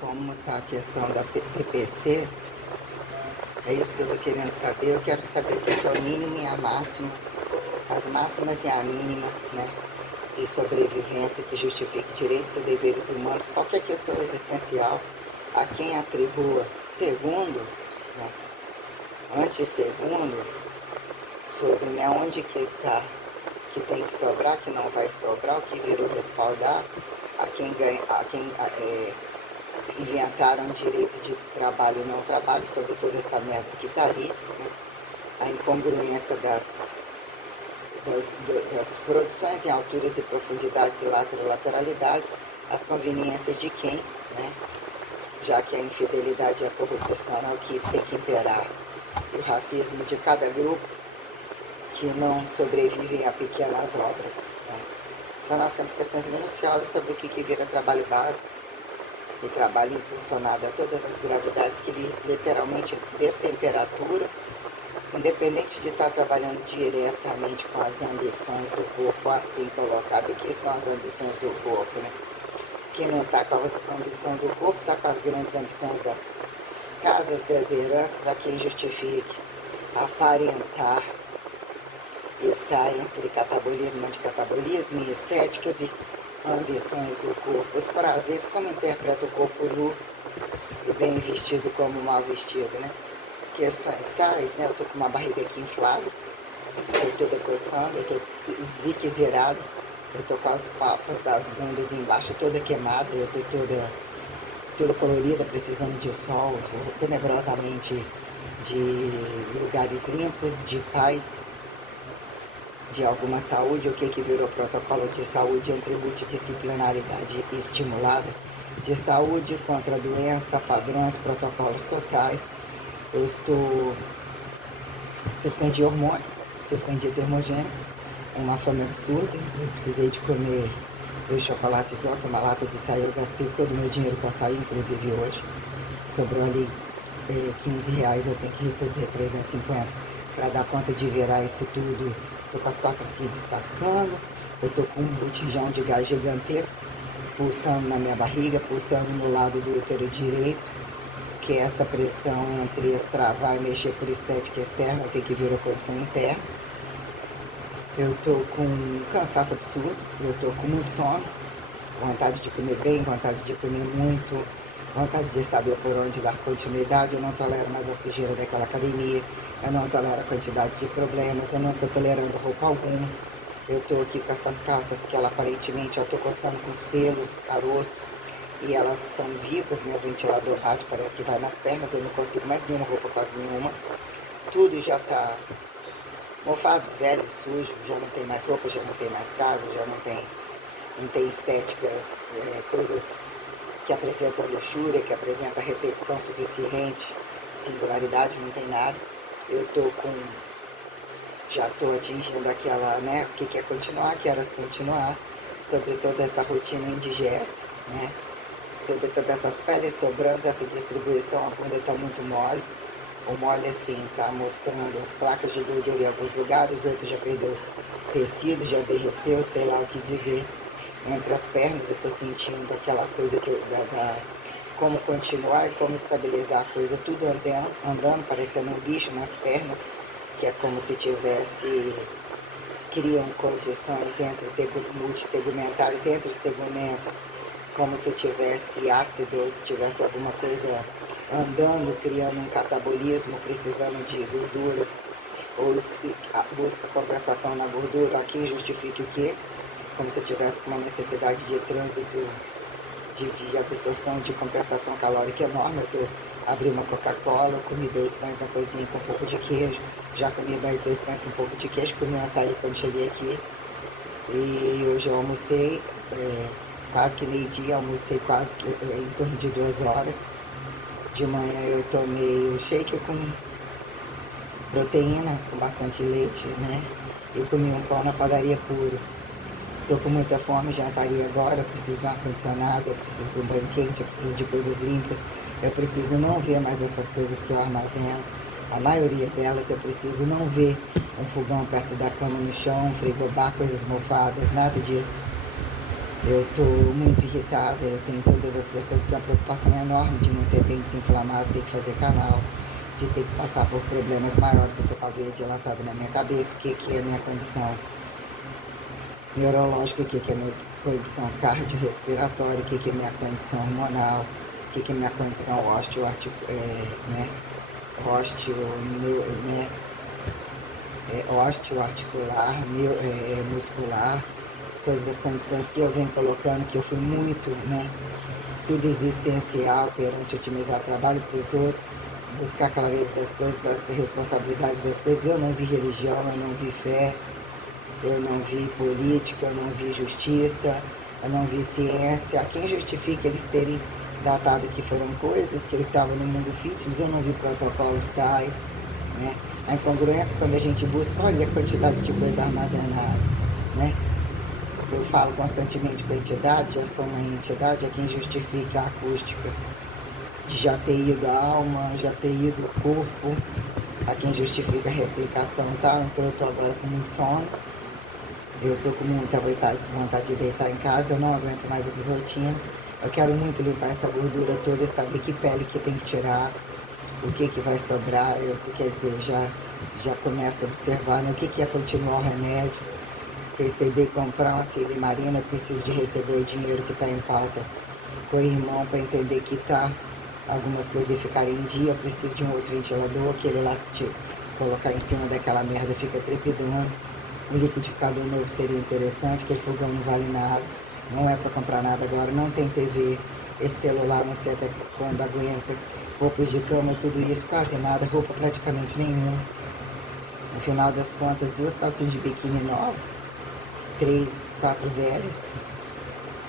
como está a questão da TPC, é isso que eu estou querendo saber. Eu quero saber o que é o mínimo e a máxima, as máximas e a mínima, né, de sobrevivência que justifique direitos e deveres humanos, qualquer questão existencial, a quem atribua segundo, né, antes-segundo, sobre, né, onde que está, que tem que sobrar, que não vai sobrar, o que virou respaldar, a quem ganha, inventaram direito de trabalho e não trabalho, sobre toda essa merda que está aí, né? A incongruência das produções em alturas e profundidades e lateralidades, as conveniências de quem, né? Já que a infidelidade e a corrupção é o que tem que imperar, e o racismo de cada grupo que não sobrevivem a pequenas obras, né? Então nós temos questões minuciosas sobre o que vira trabalho básico e trabalho impulsionado a todas as gravidades que literalmente destemperaturam, independente de estar trabalhando diretamente com as ambições do corpo, assim colocado. O que são as ambições do corpo, né? Quem não está com a ambição do corpo está com as grandes ambições das casas, das heranças, a quem justifique aparentar estar entre catabolismo, anticatabolismo e estéticas e ambições do corpo, os prazeres, como interpreta o corpo nu e bem vestido como mal vestido, né? Questões tais, né? Eu tô com uma barriga aqui inflada, eu tô coçando, eu tô ziquezerada, eu tô com as papas das bundas embaixo toda queimada, eu tô toda colorida, precisando de sol, tenebrosamente de lugares limpos, de paz, de alguma saúde, o que virou protocolo de saúde entre multidisciplinaridade estimulada, de saúde contra a doença, padrões, protocolos totais. Eu suspendi hormônio, suspendi termogênico, uma fome absurda, eu precisei de comer 2 chocolates ontem, uma lata de açaí, eu gastei todo o meu dinheiro com açaí, inclusive hoje, sobrou ali R$15, eu tenho que receber 350 para dar conta de virar isso tudo. Tô com as costas aqui descascando, eu tô com um botijão de gás gigantesco pulsando na minha barriga, pulsando no lado do útero direito, que é essa pressão entre extravar e mexer por estética externa, o que virou condição interna. Eu tô com cansaço absurdo, eu tô com muito sono, vontade de comer bem, vontade de comer muito, vontade de saber por onde dar continuidade. Eu não tolero mais a sujeira daquela academia, eu não tolero a quantidade de problemas, eu não estou tolerando roupa alguma. Eu estou aqui com essas calças que ela aparentemente, eu estou coçando com os pelos, os caroços, e elas são vivas, né? O ventilador rádio parece que vai nas pernas, eu não consigo mais nenhuma roupa, quase nenhuma. Tudo já está mofado, velho, sujo, já não tem mais roupa, já não tem mais casa, já não tem estéticas, coisas que apresentam luxúria, que apresentam repetição suficiente, singularidade, não tem nada. Eu já estou atingindo aquela, né, o que é continuar, quero continuar, sobre toda essa rotina indigesta, né, sobre todas essas peles sobrando, essa distribuição, a bunda está muito mole, o mole assim, está mostrando as placas de gordura em alguns lugares, outros já perdeu tecido, já derreteu, sei lá o que dizer. Entre as pernas eu estou sentindo aquela coisa que como continuar e como estabilizar a coisa, tudo andando, parecendo um bicho nas pernas, que é como se criam condições multitegumentares, entre os tegumentos, como se tivesse ácido ou se tivesse alguma coisa andando, criando um catabolismo, precisando de gordura, ou busca compensação na gordura, aqui justifique o quê? Como se eu tivesse com uma necessidade de trânsito, de absorção, de compensação calórica enorme. Eu abri uma Coca-Cola, comi 2 pães na cozinha com um pouco de queijo, já comi mais 2 pães com um pouco de queijo, comi um açaí quando cheguei aqui, e hoje eu almocei quase que meio-dia, almocei quase que em torno de 2 horas. De manhã eu tomei um shake com proteína, com bastante leite, né? Eu comi um pão na padaria puro. Estou com muita fome, jantaria agora, eu preciso de um ar-condicionado, eu preciso de um banho quente, eu preciso de coisas limpas, eu preciso não ver mais essas coisas que eu armazeno, a maioria delas eu preciso não ver um fogão perto da cama no chão, um frigobar, coisas mofadas, nada disso. Eu estou muito irritada, eu tenho todas as questões, tenho uma preocupação enorme de não ter dentes inflamados, ter que fazer canal, de ter que passar por problemas maiores. Eu estou com a veia dilatada na minha cabeça, o que é minha condição neurológica, o que é minha condição cardiorrespiratória, o que é minha condição hormonal, o que é minha condição osteoarticular, muscular, todas as condições que eu venho colocando, que eu fui muito, subsistencial perante otimizar trabalho para os outros, buscar clareza das coisas, as responsabilidades das coisas. Eu não vi religião, eu não vi fé, eu não vi política, eu não vi justiça, eu não vi ciência. Quem justifica eles terem datado que foram coisas que eu estava no mundo fitness, eu não vi protocolos tais, né? A incongruência, quando a gente busca, olha a quantidade de coisa armazenada, né? Eu falo constantemente com a entidade, já sou uma entidade, é quem justifica a acústica de já ter ido a alma, já ter ido o corpo, a quem justifica a replicação e tal. Então eu estou agora com muito sono, eu estou com muita vontade de deitar em casa, eu não aguento mais essas rotinas. Eu quero muito limpar essa gordura toda e saber que pele que tem que tirar, o que vai sobrar. Quer dizer, já começo a observar, né, o que é continuar o remédio, receber e comprar uma silimarina, preciso de receber o dinheiro que está em pauta com o irmão para entender que tá algumas coisas ficarem em dia. Preciso de um outro ventilador, aquele lá se te colocar em cima daquela merda fica trepidando. Um liquidificador novo seria interessante, aquele fogão não vale nada, não é para comprar nada agora, não tem TV, esse celular não sei até quando aguenta, roupas de cama, tudo isso, quase nada, roupa praticamente nenhuma. No final das contas, 2 calcinhas de biquíni novas, 3, 4 velhas,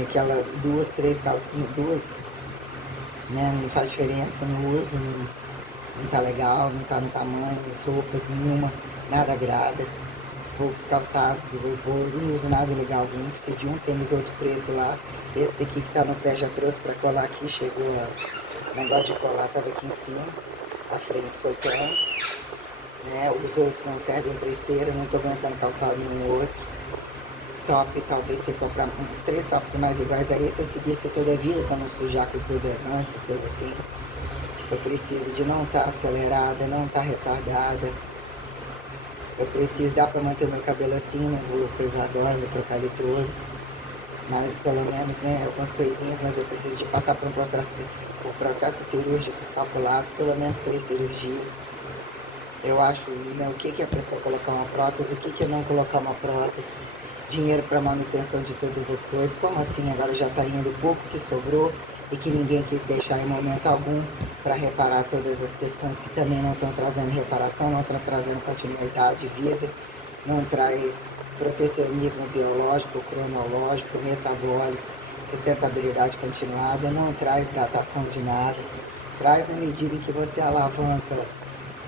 aquela 2, 3 calcinhas, né? Não faz diferença no uso, não tá legal, não tá no tamanho, as roupas nenhuma, nada agrada. Os poucos calçados do eu não uso nada legal algum, preciso de um tênis, outro preto lá. Esse daqui que tá no pé já trouxe pra colar aqui, chegou o negócio de colar, tava aqui em cima, a frente soltando, né? Os outros não servem pra esteira, não tô aguentando calçado nenhum outro. Top, talvez ter que comprar uns 3 tops mais iguais a esse, eu seguisse toda a vida para não sujar com desodorante, essas coisas assim. Eu preciso de não estar acelerada, não estar retardada. Eu preciso, dá para manter o meu cabelo assim, não vou coisar agora, vou trocar ele todo. Mas pelo menos, né, algumas coisinhas, mas eu preciso de passar por processos cirúrgicos calculados, pelo menos 3 cirurgias. Eu acho, né, o que é a pessoa colocar uma prótese, o que é não colocar uma prótese. Dinheiro para manutenção de todas as coisas, como assim agora já está indo pouco que sobrou e que ninguém quis deixar em momento algum para reparar todas as questões que também não estão trazendo reparação, não estão trazendo continuidade de vida, não traz protecionismo biológico, cronológico, metabólico, sustentabilidade continuada, não traz datação de nada, traz na medida em que você alavanca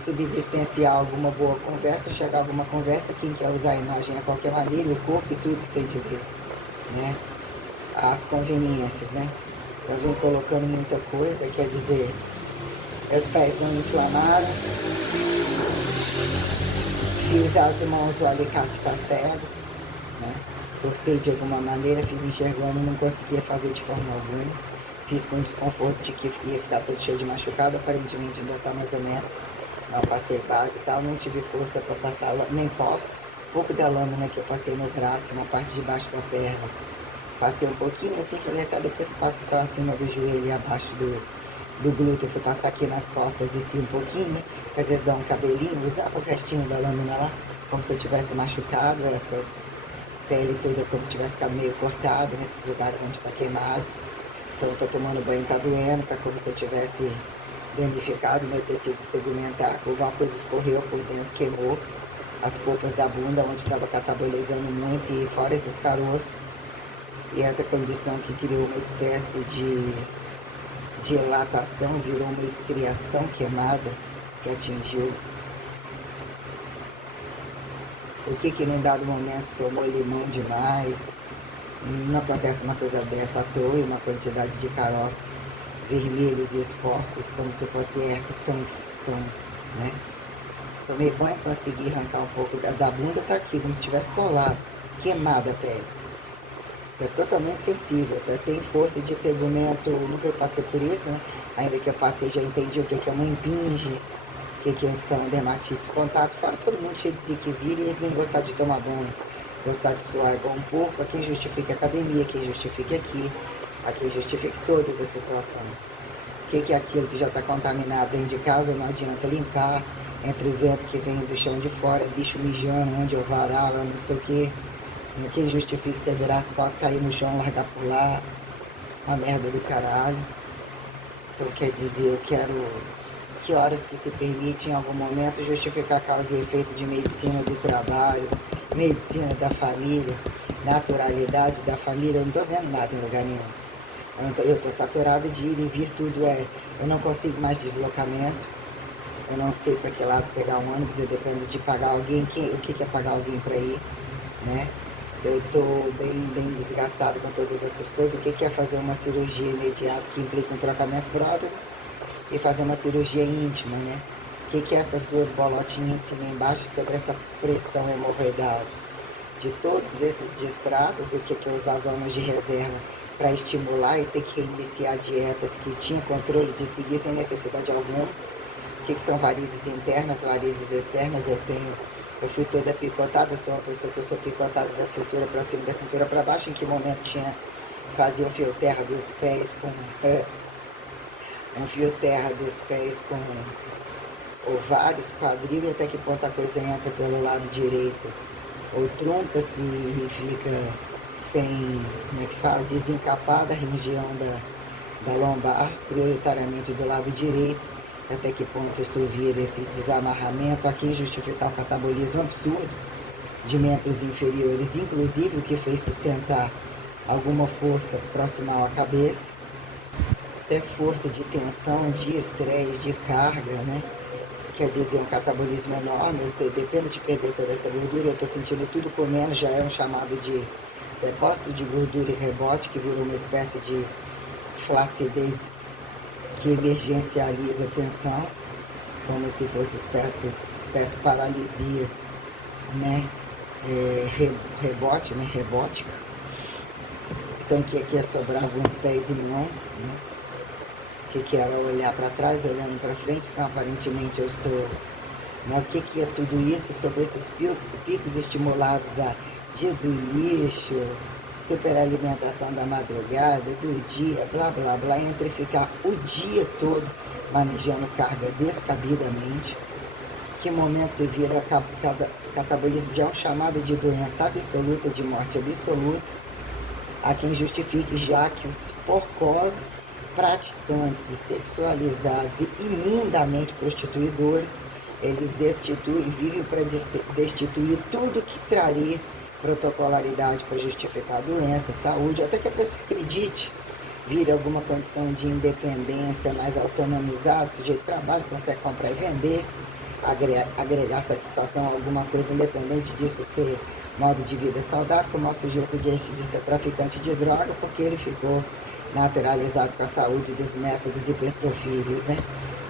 subsistencial alguma boa conversa, chegar a alguma conversa, quem quer usar a imagem a qualquer maneira, o corpo e tudo que tem direito, né? As conveniências, né? Eu venho colocando muita coisa, quer dizer, meus pés não inflamaram, fiz as mãos, o alicate está cego, né? Cortei de alguma maneira, fiz enxergando, não conseguia fazer de forma alguma, fiz com desconforto de que ia ficar todo cheio de machucado, aparentemente ainda está mais ou menos. Não passei base e tal, não tive força para passar, nem posso. Um pouco da lâmina que eu passei no braço, na parte de baixo da perna. Passei um pouquinho assim, falei assim, depois passa só acima do joelho e abaixo do glúteo. Fui passar aqui nas costas e sim um pouquinho, né? Que às vezes dá um cabelinho, usar o restinho da lâmina lá, como se eu tivesse machucado, essas pele toda como se tivesse ficado meio cortada nesses lugares onde está queimado. Então eu tô tomando banho, tá doendo, tá como se eu tivesse danificado meu tecido tegumentar, alguma coisa escorreu por dentro, queimou as polpas da bunda, onde estava catabolizando muito, e fora esses caroços. E essa condição que criou uma espécie de dilatação, virou uma estriação queimada que atingiu. O que num dado momento somou limão demais. Não acontece uma coisa dessa à toa, uma quantidade de caroços vermelhos e expostos como se fosse herpes tão, né? Tomei banho, consegui arrancar um pouco da bunda, tá aqui, como se tivesse colado, queimada a pele. Está totalmente sensível, está sem força de tegumento. Nunca passei por isso, né? Ainda que eu passei, já entendi o que é uma impinge, que são dermatites contato. Fora todo mundo cheio de ziquezira e eles nem gostar de tomar banho, gostar de suar igual um porco. A quem justifica a academia, quem justifica aqui, a quem justifica todas as situações. O que é aquilo que já está contaminado dentro de casa, não adianta limpar, entre o vento que vem do chão de fora, bicho mijando, onde eu varava, não sei o que. Quem justifica você virar as costas, cair no chão, largar por lá, uma merda do caralho. Então quer dizer, eu quero que horas que se permite em algum momento justificar causa e efeito de medicina do trabalho, medicina da família, naturalidade da família. Eu não estou vendo nada em lugar nenhum. Eu estou saturada de ir e vir, tudo eu não consigo mais deslocamento, eu não sei para que lado pegar um ônibus, eu dependo de pagar alguém. O que é pagar alguém para ir, né? Eu estou bem desgastado com todas essas coisas. O que é fazer uma cirurgia imediata que implica em trocar minhas próteses e fazer uma cirurgia íntima, né? O que é essas duas bolotinhas em cima e embaixo sobre essa pressão hemorroidal? De todos esses distratos, o que é usar zonas de reserva para estimular e ter que reiniciar dietas que tinham controle de seguir sem necessidade alguma. O que são varizes internas, varizes externas? Eu fui toda picotada, eu sou uma pessoa que eu sou picotada da cintura para cima, da cintura para baixo. Em que momento fazia um fio terra dos pés com ovários, quadril, e até que ponto a coisa entra pelo lado direito, ou trunca-se e fica sem, como é que fala, desencapada a região da lombar, prioritariamente do lado direito, até que ponto isso vira esse desamarramento. Aqui justificar o catabolismo absurdo de membros inferiores, inclusive o que fez sustentar alguma força proximal à cabeça, até força de tensão, de estresse, de carga, né? Quer dizer, um catabolismo enorme. Eu dependo de perder toda essa gordura, eu estou sentindo tudo comendo, já é um chamado de depósito de gordura e rebote, que virou uma espécie de flacidez que emergencializa a tensão, como se fosse espécie paralisia, né? Rebote, né? Rebótica. Então, o que é sobrar alguns pés e mãos, né? O que era olhar para trás, olhando para frente. Então, aparentemente, eu estou... Né? O que é tudo isso sobre esses picos estimulados a dia do lixo, superalimentação da madrugada, do dia, blá, blá, blá, entre ficar o dia todo manejando carga descabidamente. Que momento se vira catabolismo já é um chamado de doença absoluta, de morte absoluta. Há quem justifique já que os porcosos, praticantes sexualizados e imundamente prostituidores, eles vivem para destituir tudo que traria protocolaridade para justificar a doença, saúde, até que a pessoa acredite, vire alguma condição de independência mais autonomizada, o sujeito de trabalho, consegue comprar e vender, agregar satisfação a alguma coisa, independente disso ser modo de vida saudável, como o sujeito deixa de ser traficante de droga, porque ele ficou naturalizado com a saúde dos métodos hipertrofíveis, né?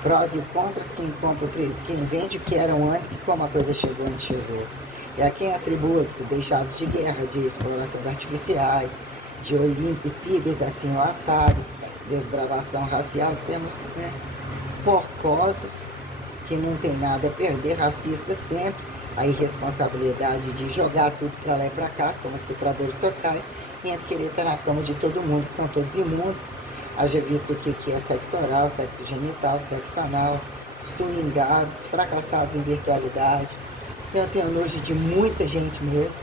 Prós e contras, quem vende o que eram antes e como a coisa chegou onde chegou. E a quem atribui-se deixados de guerra, de explorações artificiais, de olimpicíveis assim o assado, desbravação racial, temos, né, porcosos que não tem nada a perder, racistas sempre, a irresponsabilidade de jogar tudo para lá e para cá, são estupradores totais, e entre querer estar na cama de todo mundo, que são todos imundos. Haja visto o que é sexo oral, sexo genital, sexo anal, swingados, fracassados em virtualidade. Então eu tenho nojo de muita gente mesmo.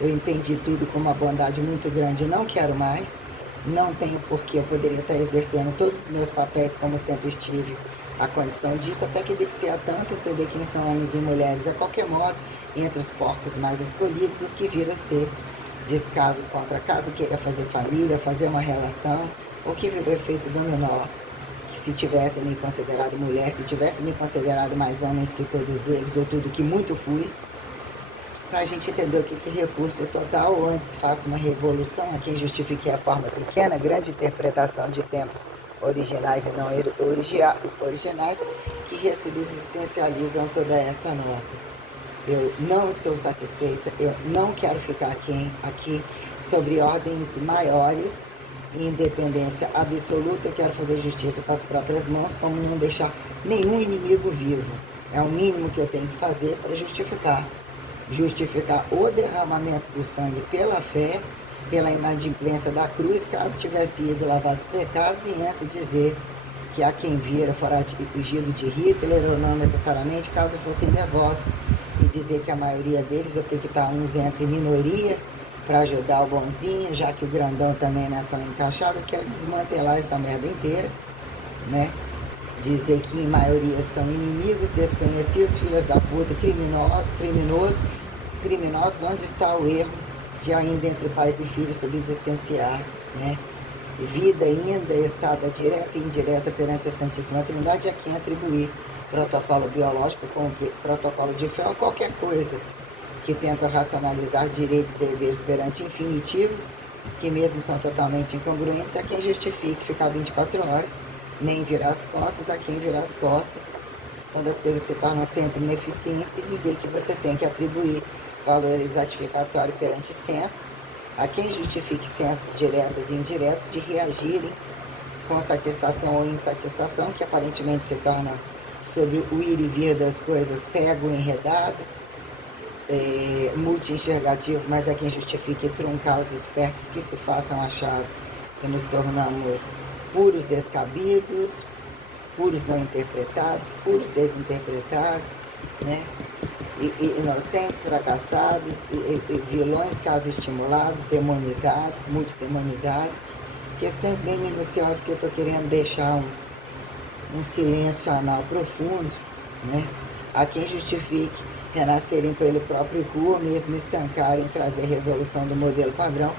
Eu entendi tudo com uma bondade muito grande, não quero mais. Não tenho porquê, eu poderia estar exercendo todos os meus papéis como sempre estive a condição disso, até que descia tanto entender quem são homens e mulheres a qualquer modo, entre os porcos mais escolhidos, os que viram ser descaso contra caso, queira fazer família, fazer uma relação, o que virou efeito dominó, que se tivesse me considerado mulher, se tivesse me considerado mais homens que todos eles, ou tudo que muito fui, para a gente entender o que é recurso total, ou antes faça uma revolução a quem justifique a forma pequena, grande interpretação de tempos originais e não originais, que ressubsistencializam toda essa nota. Eu não estou satisfeita, eu não quero ficar aqui sobre ordens maiores e independência absoluta. Eu quero fazer justiça com as próprias mãos, como não deixar nenhum inimigo vivo. É o mínimo que eu tenho que fazer para justificar o derramamento do sangue pela fé, pela inadimplência da cruz, caso tivesse ido lavar os pecados, e entra dizer que há quem vira foragido de Hitler, ou não necessariamente, caso fossem devotos, e dizer que a maioria deles, eu tenho que estar uns entre minoria, para ajudar o bonzinho, já que o grandão também não é tão encaixado. Eu quero desmantelar essa merda inteira, né? Dizer que em maioria são inimigos, desconhecidos, filhos da puta, criminosos, onde está o erro de ainda entre pais e filhos subsistenciar, né? Vida ainda, estada direta e indireta perante a Santíssima Trindade, a quem atribuir protocolo biológico como protocolo de fé ou qualquer coisa que tenta racionalizar direitos e deveres perante infinitivos, que mesmo são totalmente incongruentes, a quem justifique ficar 24 horas, nem virar as costas, a quem virar as costas, quando as coisas se tornam sempre ineficientes, e dizer que você tem que atribuir valor exatificatório perante censos, a quem justifique censos diretos e indiretos de reagirem com satisfação ou insatisfação, que aparentemente se torna sobre o ir e vir das coisas cego, enredado, multi-enxergativo, mas é quem justifique truncar os espertos que se façam achados, que nos tornamos puros descabidos, puros não interpretados, puros desinterpretados, né? E inocentes, fracassados, e vilões caso estimulados, demonizados, multidemonizados. Questões bem minuciosas que eu estou querendo deixar um silêncio anal profundo, né? A quem justifique renascerem pelo próprio cu, ou mesmo estancarem, trazer resolução do modelo padrão,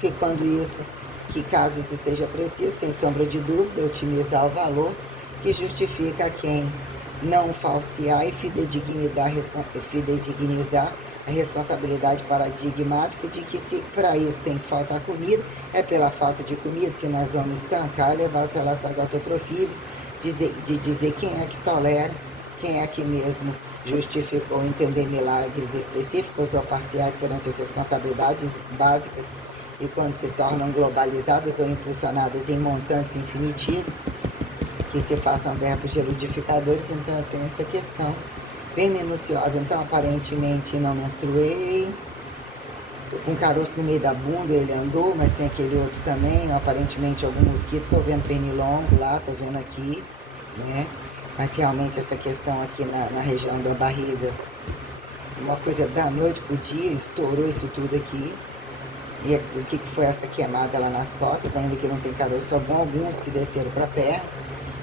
que quando isso, que caso isso seja preciso, sem sombra de dúvida, otimizar o valor, que justifica a quem não falsear e fidedignizar a responsabilidade paradigmática de que, se para isso tem que faltar comida, é pela falta de comida que nós vamos estancar, levar as relações autotrofíveis, de dizer quem é que tolera, quem é que mesmo justificou entender milagres específicos ou parciais perante as responsabilidades básicas, e quando se tornam globalizadas ou impulsionadas em montantes infinitivos, que se façam verbos geludificadores. Então eu tenho essa questão bem minuciosa. Então, aparentemente não menstruei, tô com caroço no meio da bunda, ele andou, mas tem aquele outro também, aparentemente algum mosquito, tô vendo pernilongo lá, tô vendo aqui, né? Mas realmente essa questão aqui na região da barriga, uma coisa da noite pro dia, estourou isso tudo aqui. E o que foi essa queimada lá nas costas, ainda que não tem caroço algum, alguns que desceram para a perna,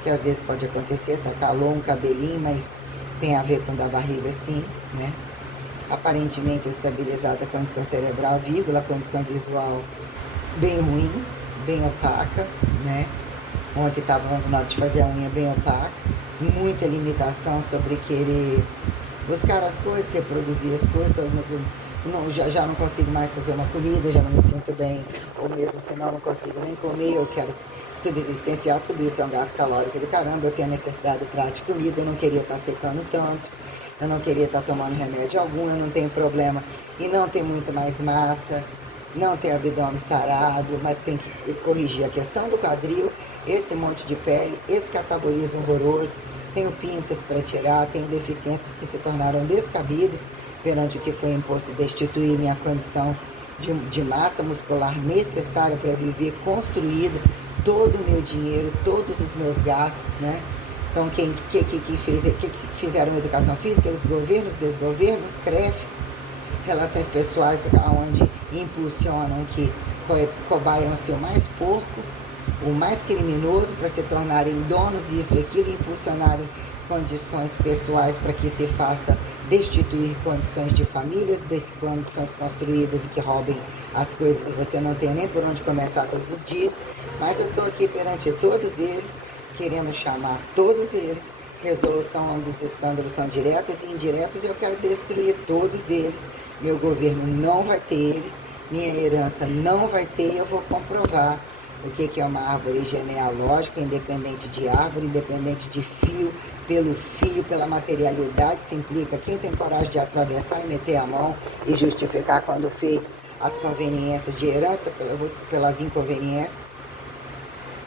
que às vezes pode acontecer, tá calor, um cabelinho, mas tem a ver com da barriga sim, né? Aparentemente estabilizada a condição cerebral, vírgula, a condição visual bem ruim, bem opaca, né? Ontem estava na hora de fazer a unha bem opaca, muita limitação sobre querer buscar as coisas, reproduzir as coisas. Já não consigo mais fazer uma comida, já não me sinto bem, ou mesmo se não consigo nem comer, eu quero subsistenciar, tudo isso é um gasto calórico do caramba. Eu tenho a necessidade prática de comida, eu não queria estar secando tanto, eu não queria estar tomando remédio algum, eu não tenho problema e não ter muito mais massa, não ter abdômen sarado, mas tem que corrigir a questão do quadril, esse monte de pele, esse catabolismo horroroso. Tenho pintas para tirar, tenho deficiências que se tornaram descabidas perante o que foi imposto, destituir minha condição de massa muscular necessária para viver, construída, todo o meu dinheiro, todos os meus gastos, né? Então, que fizeram educação física? Os governos, desgovernos, CREF, relações pessoais, onde impulsionam que cobaiam-se o mais porco, o mais criminoso, para se tornarem donos disso e aquilo, impulsionarem condições pessoais para que se faça destituir condições de famílias, condições construídas, e que roubem as coisas e você não tem nem por onde começar todos os dias. Mas eu estou aqui perante todos eles, querendo chamar todos eles, resolução onde os escândalos são diretos e indiretos, e eu quero destruir todos eles. Meu governo não vai ter eles, minha herança não vai ter, eu vou comprovar o que é uma árvore genealógica, independente de árvore, independente de fio, pela materialidade. Isso implica quem tem coragem de atravessar e meter a mão e justificar quando feitos as conveniências de herança pelas inconveniências,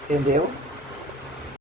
entendeu?